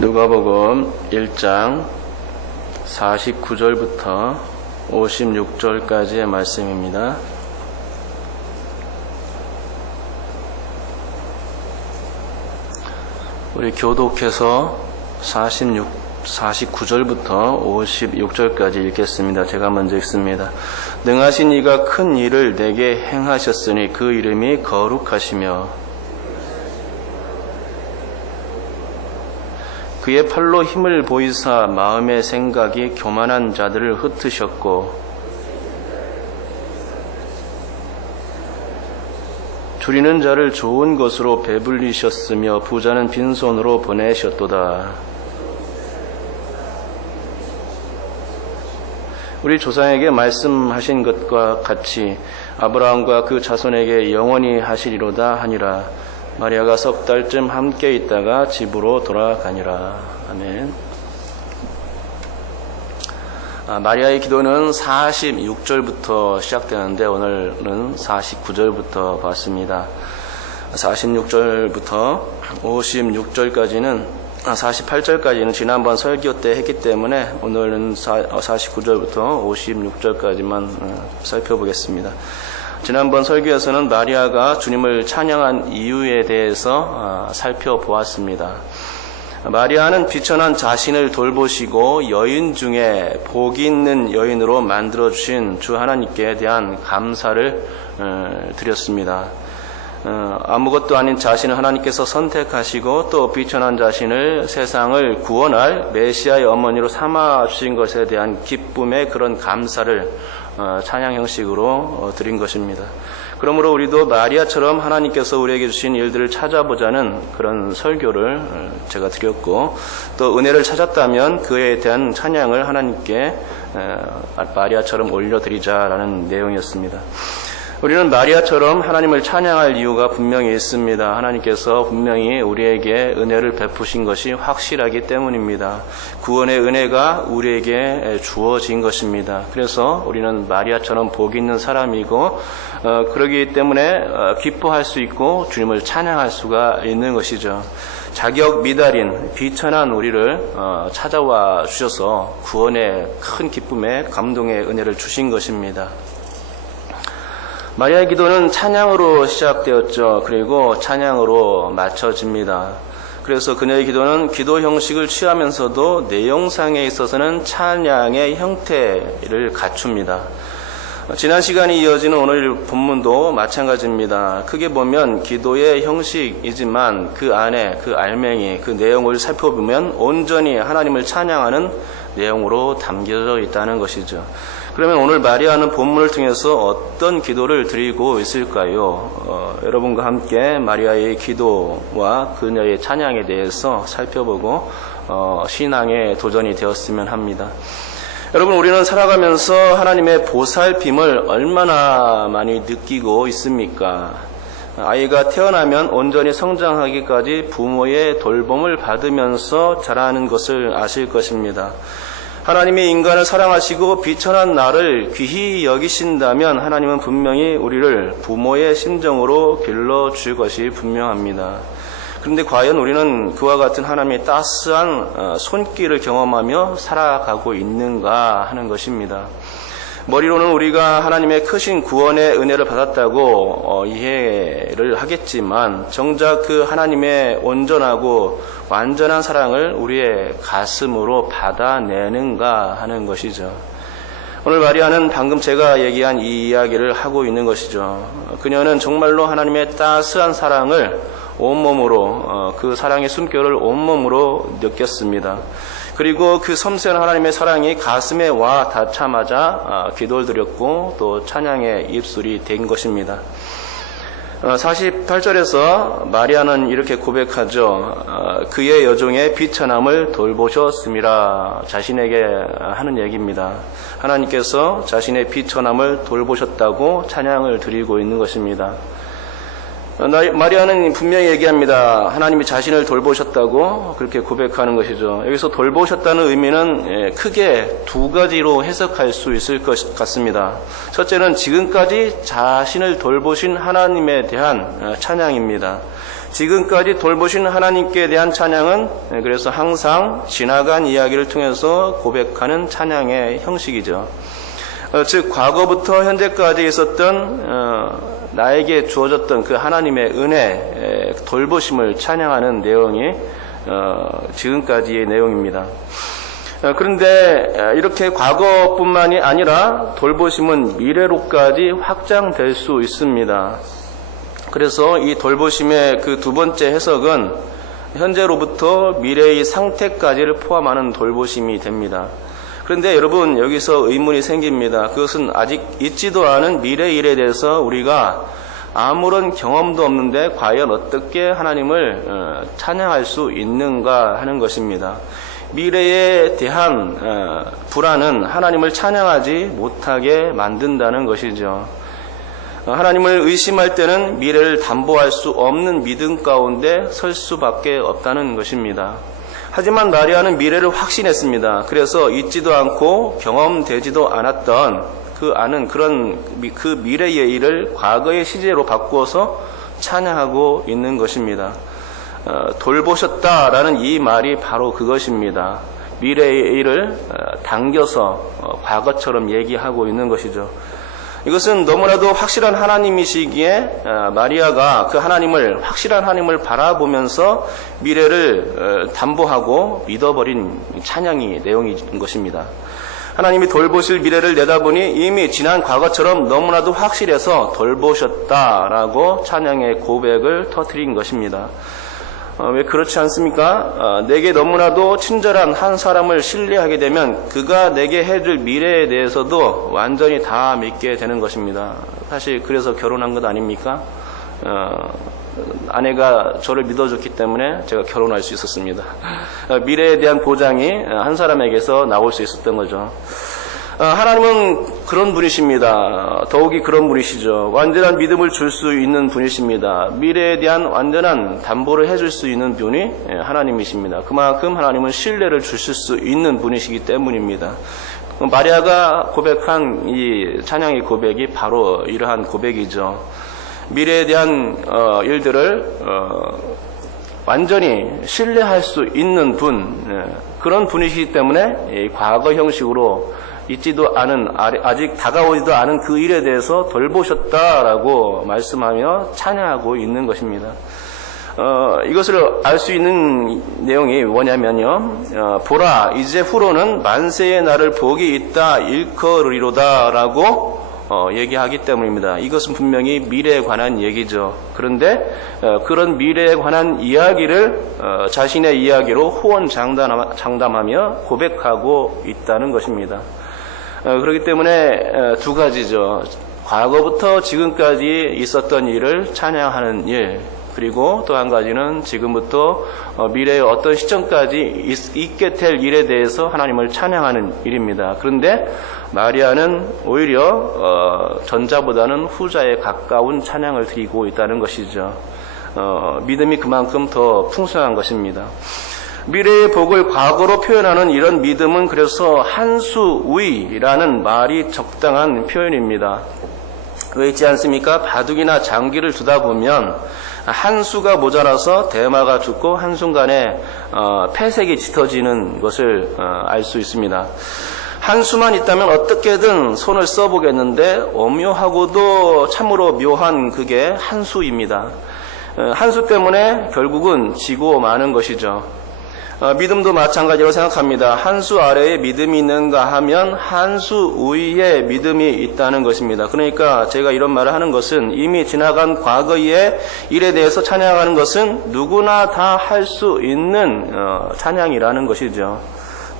누가복음 1장 49절부터 56절까지의 말씀입니다. 우리 교독해서 49절부터 56절까지 읽겠습니다. 제가 먼저 읽습니다. 능하신 이가 큰 일을 내게 행하셨으니 그 이름이 거룩하시며 그의 팔로 힘을 보이사 마음의 생각이 교만한 자들을 흩으셨고 줄이는 자를 좋은 것으로 배불리셨으며 부자는 빈손으로 보내셨도다. 우리 조상에게 말씀하신 것과 같이 아브라함과 그 자손에게 영원히 하시리로다 하니라. 마리아가 석 달쯤 함께 있다가 집으로 돌아가니라. 아멘. 마리아의 기도는 46절부터 시작되는데 오늘은 49절부터 봤습니다. 46절부터 56절까지는 48절까지는 지난번 설교 때 했기 때문에 오늘은 49절부터 56절까지만 살펴보겠습니다. 지난번 설교에서는 마리아가 주님을 찬양한 이유에 대해서 살펴보았습니다. 마리아는 비천한 자신을 돌보시고 여인 중에 복이 있는 여인으로 만들어주신 주 하나님께 대한 감사를 드렸습니다. 아무것도 아닌 자신을 하나님께서 선택하시고 또 비천한 자신을 세상을 구원할 메시아의 어머니로 삼아주신 것에 대한 기쁨의 그런 감사를 찬양 형식으로 드린 것입니다. 그러므로 우리도 마리아처럼 하나님께서 우리에게 주신 일들을 찾아보자는 그런 설교를 제가 드렸고 또 은혜를 찾았다면 그에 대한 찬양을 하나님께 마리아처럼 올려드리자라는 내용이었습니다. 우리는 마리아처럼 하나님을 찬양할 이유가 분명히 있습니다. 하나님께서 분명히 우리에게 은혜를 베푸신 것이 확실하기 때문입니다. 구원의 은혜가 우리에게 주어진 것입니다. 그래서 우리는 마리아처럼 복 있는 사람이고 그러기 때문에 기뻐할 수 있고 주님을 찬양할 수가 있는 것이죠. 자격 미달인 비천한 우리를 찾아와 주셔서 구원의 큰 기쁨에 감동의 은혜를 주신 것입니다. 마리아의 기도는 찬양으로 시작되었죠. 그리고 찬양으로 마쳐집니다. 그래서 그녀의 기도는 기도 형식을 취하면서도 내용상에 있어서는 찬양의 형태를 갖춥니다. 지난 시간이 이어지는 오늘 본문도 마찬가지입니다. 크게 보면 기도의 형식이지만 그 안에 그 알맹이, 그 내용을 살펴보면 온전히 하나님을 찬양하는 내용으로 담겨져 있다는 것이죠. 그러면 오늘 마리아는 본문을 통해서 어떤 기도를 드리고 있을까요? 여러분과 함께 마리아의 기도와 그녀의 찬양에 대해서 살펴보고 신앙의 도전이 되었으면 합니다. 여러분, 우리는 살아가면서 하나님의 보살핌을 얼마나 많이 느끼고 있습니까? 아이가 태어나면 온전히 성장하기까지 부모의 돌봄을 받으면서 자라는 것을 아실 것입니다. 하나님이 인간을 사랑하시고 비천한 나를 귀히 여기신다면 하나님은 분명히 우리를 부모의 심정으로 길러줄 것이 분명합니다. 그런데 과연 우리는 그와 같은 하나님의 따스한 손길을 경험하며 살아가고 있는가 하는 것입니다. 머리로는 우리가 하나님의 크신 구원의 은혜를 받았다고 이해를 하겠지만 정작 그 하나님의 온전하고 완전한 사랑을 우리의 가슴으로 받아내는가 하는 것이죠. 오늘 마리아는 방금 제가 얘기한 이 이야기를 하고 있는 것이죠. 그녀는 정말로 하나님의 따스한 사랑을 온몸으로 그 사랑의 숨결을 온몸으로 느꼈습니다. 그리고 그 섬세한 하나님의 사랑이 가슴에 와 닿자마자 기도를 드렸고 또 찬양의 입술이 된 것입니다. 48절에서 마리아는 이렇게 고백하죠. 그의 여종의 비천함을 돌보셨음이라. 자신에게 하는 얘기입니다. 하나님께서 자신의 비천함을 돌보셨다고 찬양을 드리고 있는 것입니다. 마리아는 분명히 얘기합니다. 하나님이 자신을 돌보셨다고 그렇게 고백하는 것이죠. 여기서 돌보셨다는 의미는 크게 두 가지로 해석할 수 있을 것 같습니다. 첫째는 지금까지 자신을 돌보신 하나님에 대한 찬양입니다. 지금까지 돌보신 하나님께 대한 찬양은 그래서 항상 지나간 이야기를 통해서 고백하는 찬양의 형식이죠. 즉 과거부터 현재까지 있었던 나에게 주어졌던 그 하나님의 은혜, 돌보심을 찬양하는 내용이 지금까지의 내용입니다. 그런데 이렇게 과거뿐만이 아니라 돌보심은 미래로까지 확장될 수 있습니다. 그래서 이 돌보심의 그 두 번째 해석은 현재로부터 미래의 상태까지를 포함하는 돌보심이 됩니다. 그런데 여러분 여기서 의문이 생깁니다. 그것은 아직 있지도 않은 미래 일에 대해서 우리가 아무런 경험도 없는데 과연 어떻게 하나님을 찬양할 수 있는가 하는 것입니다. 미래에 대한 불안은 하나님을 찬양하지 못하게 만든다는 것이죠. 하나님을 의심할 때는 미래를 담보할 수 없는 믿음 가운데 설 수밖에 없다는 것입니다. 하지만 마리아는 미래를 확신했습니다. 그래서 있지도 않고 경험되지도 않았던 그 미래의 일을 과거의 시제로 바꾸어서 찬양하고 있는 것입니다. 돌보셨다라는 이 말이 바로 그것입니다. 미래의 일을 당겨서 과거처럼 얘기하고 있는 것이죠. 이것은 너무나도 확실한 하나님이시기에 마리아가 그 확실한 하나님을 바라보면서 미래를 담보하고 믿어버린 찬양이 내용인 것입니다. 하나님이 돌보실 미래를 내다보니 이미 지난 과거처럼 너무나도 확실해서 돌보셨다라고 찬양의 고백을 터뜨린 것입니다. 왜 그렇지 않습니까? 내게 너무나도 친절한 한 사람을 신뢰하게 되면 그가 내게 해줄 미래에 대해서도 완전히 다 믿게 되는 것입니다. 사실 그래서 결혼한 것 아닙니까? 아내가 저를 믿어줬기 때문에 제가 결혼할 수 있었습니다. 미래에 대한 보장이 한 사람에게서 나올 수 있었던 거죠. 하나님은 그런 분이십니다. 더욱이 그런 분이시죠. 완전한 믿음을 줄 수 있는 분이십니다. 미래에 대한 완전한 담보를 해줄 수 있는 분이 하나님이십니다. 그만큼 하나님은 신뢰를 주실 수 있는 분이시기 때문입니다. 마리아가 고백한 이 찬양의 고백이 바로 이러한 고백이죠. 미래에 대한 일들을 완전히 신뢰할 수 있는 분, 그런 분이시기 때문에 과거 형식으로 있지도 않은, 아직 다가오지도 않은 그 일에 대해서 돌보셨다라고 말씀하며 찬양하고 있는 것입니다. 이것을 알 수 있는 내용이 뭐냐면요. 보라, 이제 후로는 만세의 날을 복이 있다 일컬으리로다라고 얘기하기 때문입니다. 이것은 분명히 미래에 관한 얘기죠. 그런데 그런 미래에 관한 이야기를 자신의 이야기로 호언장담하며 고백하고 있다는 것입니다. 그렇기 때문에 두 가지죠. 과거부터 지금까지 있었던 일을 찬양하는 일, 그리고 또 한 가지는 지금부터 미래의 어떤 시점까지 있게 될 일에 대해서 하나님을 찬양하는 일입니다. 그런데 마리아는 오히려 전자보다는 후자에 가까운 찬양을 드리고 있다는 것이죠. 믿음이 그만큼 더 풍성한 것입니다. 미래의 복을 과거로 표현하는 이런 믿음은 그래서 한수우이라는 말이 적당한 표현입니다. 왜 있지 않습니까? 바둑이나 장기를 두다 보면 한 수가 모자라서 대마가 죽고 한순간에 패색이 짙어지는 것을 알 수 있습니다. 한 수만 있다면 어떻게든 손을 써보겠는데 오묘하고도 참으로 묘한 그게 한 수입니다. 한 수 때문에 결국은 지고 마는 것이죠. 믿음도 마찬가지로 생각합니다. 한 수 아래에 믿음이 있는가 하면 한 수 위에 믿음이 있다는 것입니다. 그러니까 제가 이런 말을 하는 것은 이미 지나간 과거의 일에 대해서 찬양하는 것은 누구나 다 할 수 있는 찬양이라는 것이죠.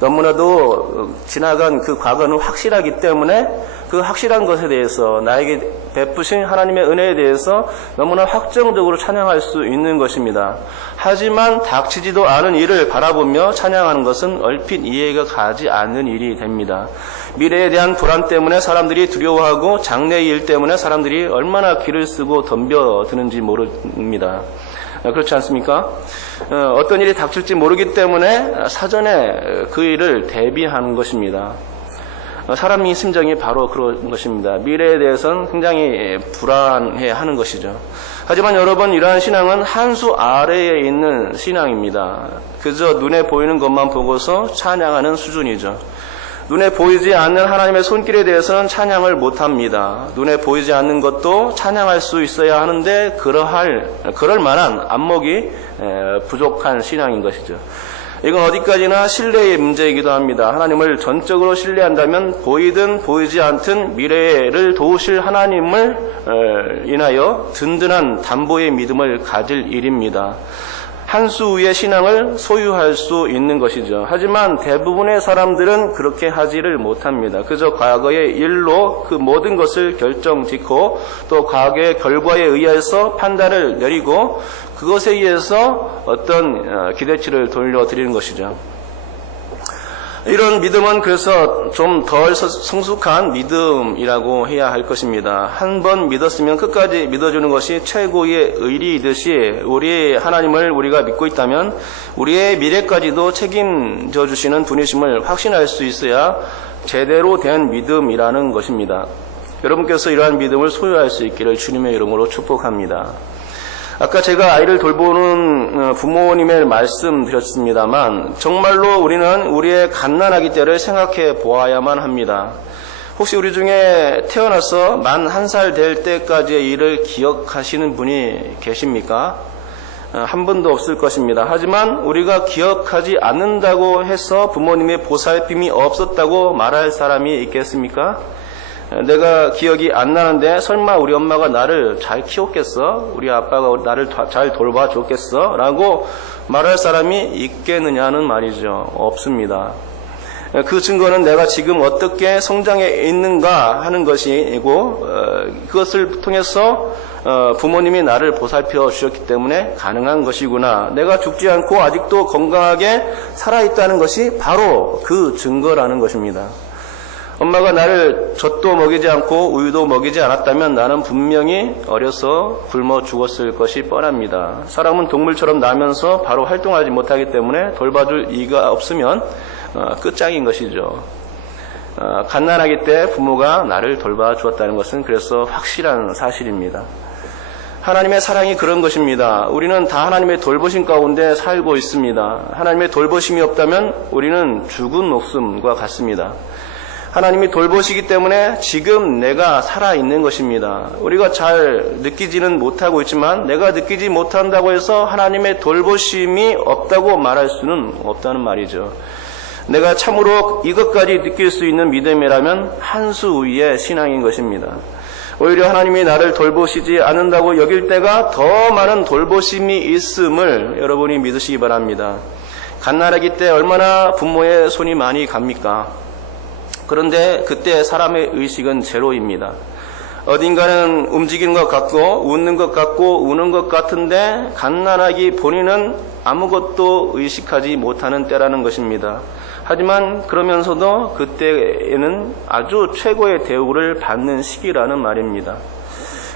너무나도 지나간 그 과거는 확실하기 때문에 그 확실한 것에 대해서 나에게 베푸신 하나님의 은혜에 대해서 너무나 확정적으로 찬양할 수 있는 것입니다. 하지만 닥치지도 않은 일을 바라보며 찬양하는 것은 얼핏 이해가 가지 않는 일이 됩니다. 미래에 대한 불안 때문에 사람들이 두려워하고 장래의 일 때문에 사람들이 얼마나 기를 쓰고 덤벼드는지 모릅니다. 그렇지 않습니까? 어떤 일이 닥칠지 모르기 때문에 사전에 그 일을 대비하는 것입니다. 사람의 심정이 바로 그런 것입니다. 미래에 대해서는 굉장히 불안해하는 것이죠. 하지만 여러분, 이러한 신앙은 한 수 아래에 있는 신앙입니다. 그저 눈에 보이는 것만 보고서 찬양하는 수준이죠. 눈에 보이지 않는 하나님의 손길에 대해서는 찬양을 못합니다. 눈에 보이지 않는 것도 찬양할 수 있어야 하는데 그럴 만한 안목이 부족한 신앙인 것이죠. 이건 어디까지나 신뢰의 문제이기도 합니다. 하나님을 전적으로 신뢰한다면 보이든 보이지 않든 미래를 도우실 하나님을 인하여 든든한 담보의 믿음을 가질 일입니다. 한 수의 신앙을 소유할 수 있는 것이죠. 하지만 대부분의 사람들은 그렇게 하지를 못합니다. 그저 과거의 일로 그 모든 것을 결정짓고 또 과거의 결과에 의해서 판단을 내리고 그것에 의해서 어떤 기대치를 돌려드리는 것이죠. 이런 믿음은 그래서 좀 덜 성숙한 믿음이라고 해야 할 것입니다. 한 번 믿었으면 끝까지 믿어주는 것이 최고의 의리이듯이 우리 하나님을 우리가 믿고 있다면 우리의 미래까지도 책임져 주시는 분이심을 확신할 수 있어야 제대로 된 믿음이라는 것입니다. 여러분께서 이러한 믿음을 소유할 수 있기를 주님의 이름으로 축복합니다. 아까 제가 아이를 돌보는 부모님의 말씀 드렸습니다만 정말로 우리는 우리의 갓난아기 때를 생각해 보아야만 합니다. 혹시 우리 중에 태어나서 만 1살 될 때까지의 일을 기억하시는 분이 계십니까? 한 분도 없을 것입니다. 하지만 우리가 기억하지 않는다고 해서 부모님의 보살핌이 없었다고 말할 사람이 있겠습니까? 내가 기억이 안 나는데 설마 우리 엄마가 나를 잘 키웠겠어? 우리 아빠가 나를 잘 돌봐줬겠어? 라고 말할 사람이 있겠느냐는 말이죠. 없습니다. 그 증거는 내가 지금 어떻게 성장해 있는가 하는 것이고 그것을 통해서 부모님이 나를 보살펴 주셨기 때문에 가능한 것이구나. 내가 죽지 않고 아직도 건강하게 살아있다는 것이 바로 그 증거라는 것입니다. 엄마가 나를 젖도 먹이지 않고 우유도 먹이지 않았다면 나는 분명히 어려서 굶어 죽었을 것이 뻔합니다. 사람은 동물처럼 나면서 바로 활동하지 못하기 때문에 돌봐줄 이가 없으면 끝장인 것이죠. 갓난아기 때 부모가 나를 돌봐주었다는 것은 그래서 확실한 사실입니다. 하나님의 사랑이 그런 것입니다. 우리는 다 하나님의 돌보심 가운데 살고 있습니다. 하나님의 돌보심이 없다면 우리는 죽은 목숨과 같습니다. 하나님이 돌보시기 때문에 지금 내가 살아있는 것입니다. 우리가 잘 느끼지는 못하고 있지만 내가 느끼지 못한다고 해서 하나님의 돌보심이 없다고 말할 수는 없다는 말이죠. 내가 참으로 이것까지 느낄 수 있는 믿음이라면 한 수 위의 신앙인 것입니다. 오히려 하나님이 나를 돌보시지 않는다고 여길 때가 더 많은 돌보심이 있음을 여러분이 믿으시기 바랍니다. 갓난아기 때 얼마나 부모의 손이 많이 갑니까? 그런데 그때 사람의 의식은 제로입니다. 어딘가는 움직이는 것 같고 웃는 것 같고 우는 것 같은데 갓난아기 본인은 아무것도 의식하지 못하는 때라는 것입니다. 하지만 그러면서도 그때에는 아주 최고의 대우를 받는 시기라는 말입니다.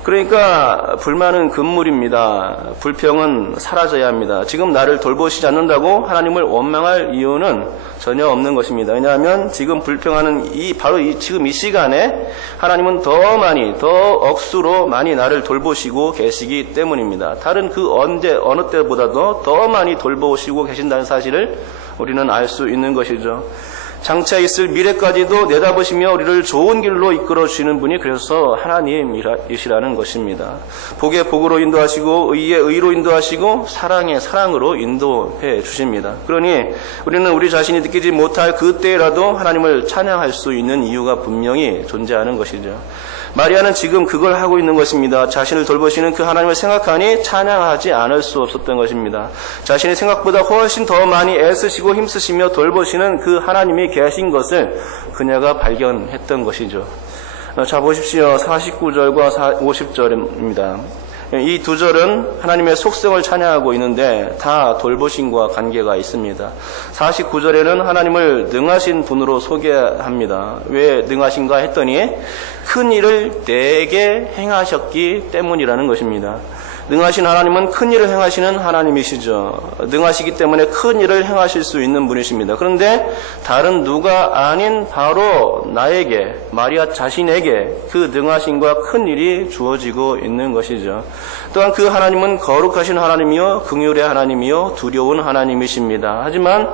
그러니까 불만은 금물입니다. 불평은 사라져야 합니다. 지금 나를 돌보시지 않는다고 하나님을 원망할 이유는 전혀 없는 것입니다. 왜냐하면 지금 불평하는 바로 지금 이 시간에 하나님은 더 많이, 더 억수로 많이 나를 돌보시고 계시기 때문입니다. 다른 그 어느 때보다도 더 많이 돌보시고 계신다는 사실을 우리는 알 수 있는 것이죠. 장차 있을 미래까지도 내다보시며 우리를 좋은 길로 이끌어 주시는 분이 그래서 하나님이시라는 것입니다. 복의 복으로 인도하시고 의의 의로 인도하시고 사랑의 사랑으로 인도해 주십니다. 그러니 우리는 우리 자신이 느끼지 못할 그때라도 하나님을 찬양할 수 있는 이유가 분명히 존재하는 것이죠. 마리아는 지금 그걸 하고 있는 것입니다. 자신을 돌보시는 그 하나님을 생각하니 찬양하지 않을 수 없었던 것입니다. 자신의 생각보다 훨씬 더 많이 애쓰시고 힘쓰시며 돌보시는 그 하나님이 계신 것을 그녀가 발견했던 것이죠. 자, 보십시오. 49절과 50절입니다. 이 두 절은 하나님의 속성을 찬양하고 있는데 다 돌보심과 관계가 있습니다. 49절에는 하나님을 능하신 분으로 소개합니다. 왜 능하신가 했더니 큰 일을 내게 행하셨기 때문이라는 것입니다. 능하신 하나님은 큰 일을 행하시는 하나님이시죠. 능하시기 때문에 큰 일을 행하실 수 있는 분이십니다. 그런데 다른 누가 아닌 바로 나에게, 마리아 자신에게 그 능하심과 큰 일이 주어지고 있는 것이죠. 또한 그 하나님은 거룩하신 하나님이요 긍휼의 하나님이요 두려운 하나님이십니다. 하지만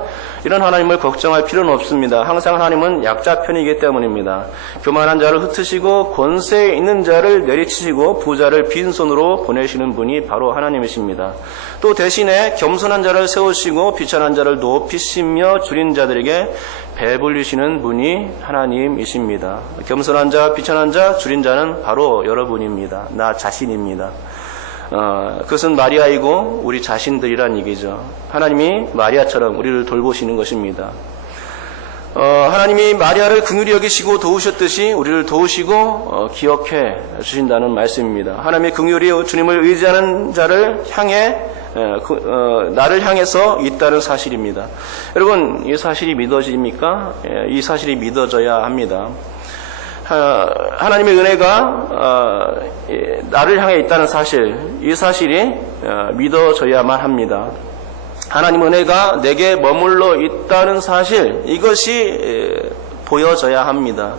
이런 하나님을 걱정할 필요는 없습니다. 항상 하나님은 약자 편이기 때문입니다. 교만한 자를 흩으시고 권세 있는 자를 내리치시고 부자를 빈손으로 보내시는 분이 바로 하나님이십니다. 또 대신에 겸손한 자를 세우시고 비천한 자를 높이시며 줄인 자들에게 배불리시는 분이 하나님이십니다. 겸손한 자, 비천한 자, 줄인 자는 바로 여러분입니다. 나 자신입니다. 그것은 마리아이고 우리 자신들이란 얘기죠. 하나님이 마리아처럼 우리를 돌보시는 것입니다. 하나님이 마리아를 긍휼히 여기시고 도우셨듯이 우리를 도우시고 기억해 주신다는 말씀입니다. 하나님의 긍휼이 주님을 의지하는 자를 향해 나를 향해서 있다는 사실입니다. 여러분, 이 사실이 믿어집니까? 이 사실이 믿어져야 합니다. 하나님의 은혜가 나를 향해 있다는 사실, 이 사실이 믿어져야만 합니다. 하나님 은혜가 내게 머물러 있다는 사실, 이것이 보여져야 합니다.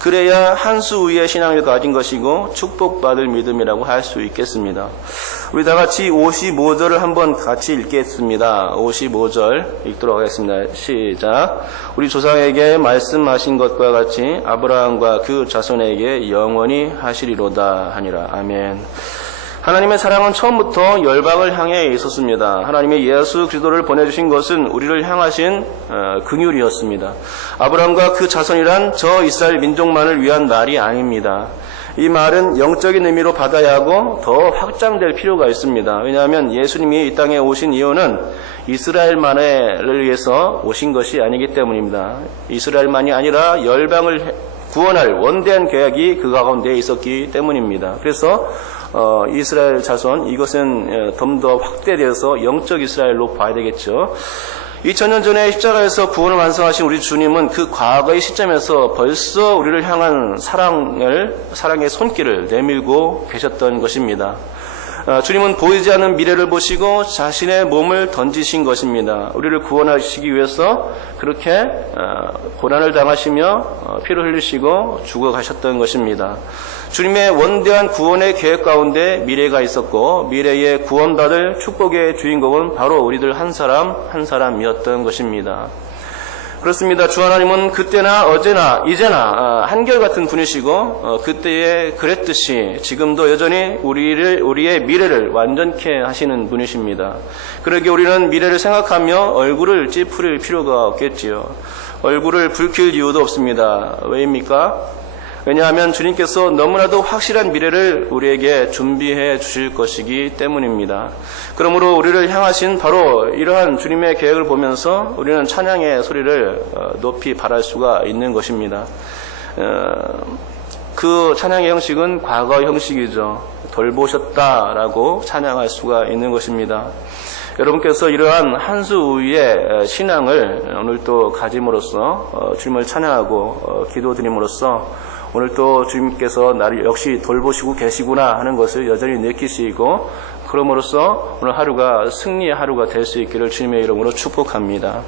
그래야 한 수 위의 신앙을 가진 것이고 축복받을 믿음이라고 할 수 있겠습니다. 우리 다 같이 55절을 한번 같이 읽겠습니다. 55절 읽도록 하겠습니다. 시작. 우리 조상에게 말씀하신 것과 같이 아브라함과 그 자손에게 영원히 하시리로다 하니라. 아멘. 하나님의 사랑은 처음부터 열방을 향해 있었습니다. 하나님의 예수 그리스도를 보내주신 것은 우리를 향하신 긍휼이었습니다. 아브라함과 그 자손이란 저 이스라엘 민족만을 위한 말이 아닙니다. 이 말은 영적인 의미로 받아야 하고 더 확장될 필요가 있습니다. 왜냐하면 예수님이 이 땅에 오신 이유는 이스라엘만을 위해서 오신 것이 아니기 때문입니다. 이스라엘만이 아니라 열방을 구원할 원대한 계획이 그 가운데 있었기 때문입니다. 그래서 이스라엘 자손, 이것은 좀 더 확대되어서 영적 이스라엘로 봐야 되겠죠. 2000년 전에 십자가에서 구원을 완성하신 우리 주님은 그 과거의 시점에서 벌써 우리를 향한 사랑의 손길을 내밀고 계셨던 것입니다. 주님은 보이지 않는 미래를 보시고 자신의 몸을 던지신 것입니다. 우리를 구원하시기 위해서 그렇게 고난을 당하시며 피를 흘리시고 죽어가셨던 것입니다. 주님의 원대한 구원의 계획 가운데 미래가 있었고 미래에 구원받을 축복의 주인공은 바로 우리들 한 사람 한 사람이었던 것입니다. 그렇습니다. 주 하나님은 그때나 어제나 이제나 한결같은 분이시고 그때에 그랬듯이 지금도 여전히 우리의 미래를 완전케 하시는 분이십니다. 그러기에 우리는 미래를 생각하며 얼굴을 찌푸릴 필요가 없겠지요. 얼굴을 붉힐 이유도 없습니다. 왜입니까? 왜냐하면 주님께서 너무나도 확실한 미래를 우리에게 준비해 주실 것이기 때문입니다. 그러므로 우리를 향하신 바로 이러한 주님의 계획을 보면서 우리는 찬양의 소리를 높이 발할 수가 있는 것입니다. 그 찬양의 형식은 과거 형식이죠. 돌보셨다라고 찬양할 수가 있는 것입니다. 여러분께서 이러한 한 수 위의 신앙을 오늘 또 가짐으로써 주님을 찬양하고 기도드림으로써 오늘 또 주님께서 나를 역시 돌보시고 계시구나 하는 것을 여전히 느끼시고 그럼으로써 오늘 하루가 승리의 하루가 될 수 있기를 주님의 이름으로 축복합니다.